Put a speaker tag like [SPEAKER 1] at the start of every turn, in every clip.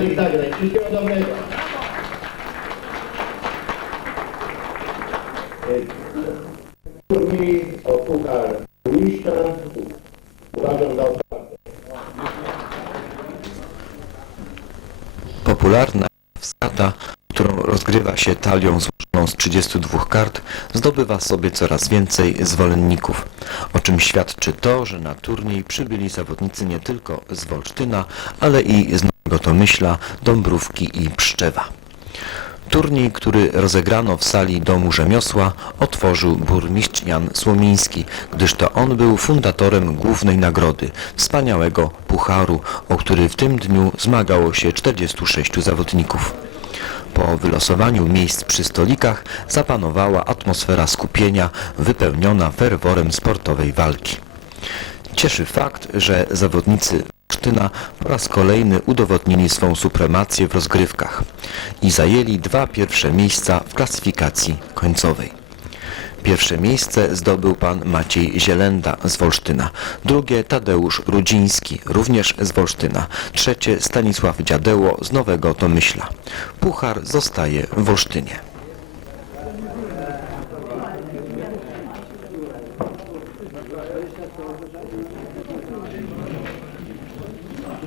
[SPEAKER 1] samych zagrań. Wszystkiego dobrego. Turniej o puchar mistrza uważam za otwarty.
[SPEAKER 2] Popularna wskata, którą rozgrywa się talią złożoną z 32 kart, zdobywa sobie coraz więcej zwolenników, o czym świadczy to, że na turniej przybyli zawodnicy nie tylko z Wolsztyna, ale i z Nowego Tomyśla, Dąbrówki i Pszczewa. Turniej, który rozegrano w sali Domu Rzemiosła, otworzył burmistrz Jan Słomiński, gdyż to on był fundatorem głównej nagrody, wspaniałego pucharu, o który w tym dniu zmagało się 46 zawodników. Po wylosowaniu miejsc przy stolikach zapanowała atmosfera skupienia wypełniona ferworem sportowej walki. Cieszy fakt, że zawodnicy Sztyna po raz kolejny udowodnili swą supremację w rozgrywkach i zajęli dwa pierwsze miejsca w klasyfikacji końcowej. Pierwsze miejsce zdobył pan Maciej Zielenda z Wolsztyna, drugie Tadeusz Rudziński, również z Wolsztyna, trzecie Stanisław Dziadeło z Nowego Tomyśla. Puchar zostaje w Wolsztynie.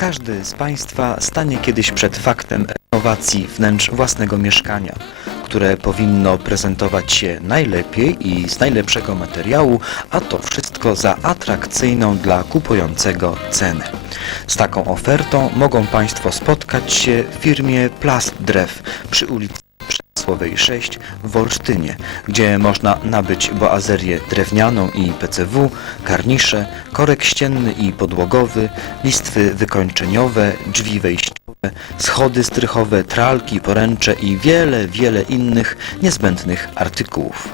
[SPEAKER 2] Każdy z Państwa stanie kiedyś przed faktem renowacji wnętrz własnego mieszkania, które powinno prezentować się najlepiej i z najlepszego materiału, a to wszystko za atrakcyjną dla kupującego cenę. Z taką ofertą mogą Państwo spotkać się w firmie Plast Drew przy ulicy Przemysłowej 6 w Wolsztynie, gdzie można nabyć boazerię drewnianą i PCW, karnisze, korek ścienny i podłogowy, listwy wykończeniowe, drzwi wejściowe, schody strychowe, tralki, poręcze i wiele, wiele innych niezbędnych artykułów.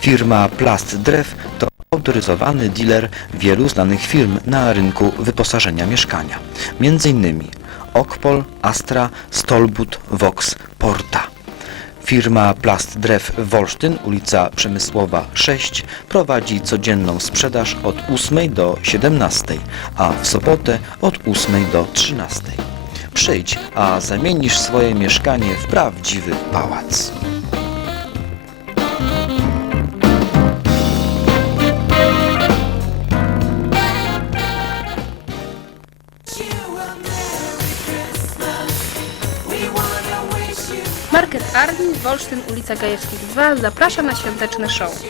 [SPEAKER 2] Firma Plast Drew to autoryzowany dealer wielu znanych firm na rynku wyposażenia mieszkania, m.in. Okpol, Astra, Stolbut, Vox, Porta. Firma Plast Drew Wolsztyn, ulica Przemysłowa 6, prowadzi codzienną sprzedaż od 8 do 17, a w sobotę od 8 do 13. Przyjdź, a zamienisz swoje mieszkanie w prawdziwy pałac.
[SPEAKER 3] Market Arni, Wolsztyn, ulica Gajewskich 2 zaprasza na świąteczny show.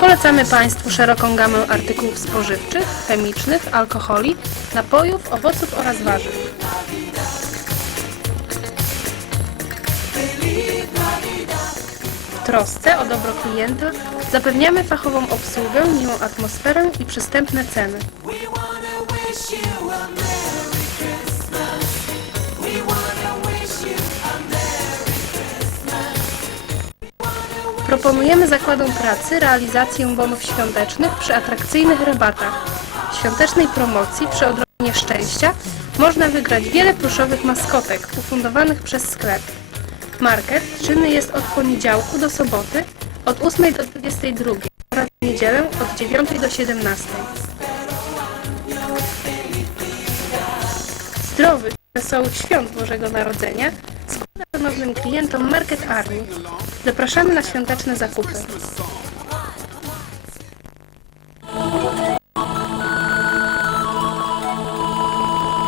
[SPEAKER 3] Polecamy Państwu szeroką gamę artykułów spożywczych, chemicznych, alkoholi, napojów, owoców oraz warzyw. W trosce o dobro klienta zapewniamy fachową obsługę, miłą atmosferę i przystępne ceny. Proponujemy zakładom pracy realizację bonów świątecznych przy atrakcyjnych rabatach. W świątecznej promocji przy odrobinie szczęścia można wygrać wiele pluszowych maskotek ufundowanych przez sklep. Market czynny jest od poniedziałku do soboty od 8 do 22 oraz w niedzielę od 9 do 17. Zdrowych, wesołych świąt Bożego Narodzenia składa szanownym klientom Market Army. Zapraszamy na świąteczne zakupy.